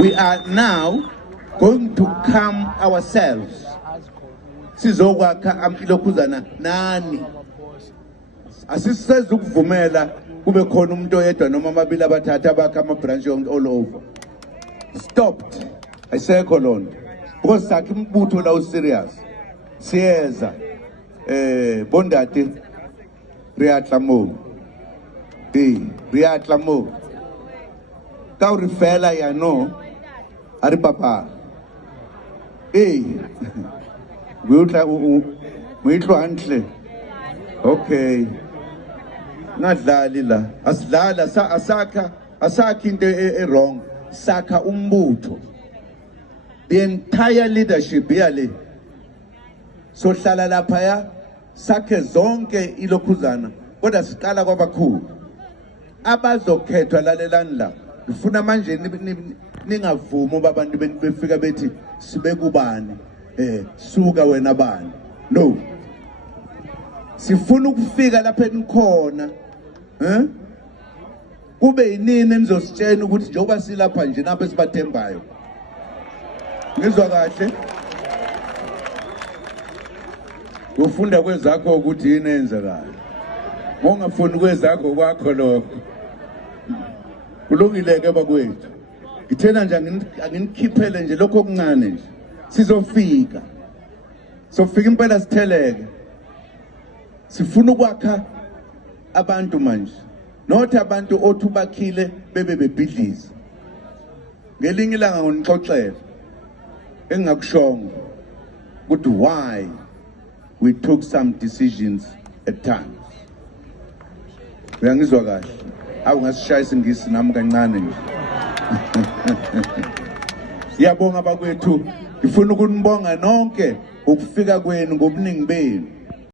We are now going to calm ourselves. Sizokwakha ilokhuzana nani. Asisezukuvumela kube khona umuntu oyedwa noma amabili abathatha bakha ama-branch all over. Stopped. Ayisekho lonto. Because sakhe imbutho la serious. Siyeza bondati riatlamo. Riatlamo. Ka o rifela ya no ari papa. Uyitlo hantle. Okay. Ngadlali la. Asidlala asakha into wrong. Sakha umbutho. The entire leadership yale. So hlala lapha ya sakhe zonke ilokhuzana. Kodwa siqala kwabakhulu. Abazokhethwa lalelani la. Ufuna manje ningavuma abantu befika bethi sibe kubani suka wena bani. No. Sifuna ukufika lapha enikhona. Kube yinini enizositshela ukuthi njengoba silapha nje napha esibathembayo. Ngizwa kahle. Ufunda kwezakho ukuthi yini enzakala. Ngongafuni kwezakho kwakho lokho. Kulungile ke bakwethu. Ngithena nje anginikhiphele nje lokho okuncane nje. Sizofika. Sofika impela sitheleke. Sifuna ukwakha abantu manje. Not abantu othu bakhile bebe bebhidliza. Ngelinye ilanga ngonixoxela engakushongo ukuthi why we took some decisions at times. Uyangizwa kahle. Awungasishaya isingisi nami kancane nje. Siyabonga bakwethu. Ngifuna ukunibonga nonke ukufika kwenu ngobuningi benu.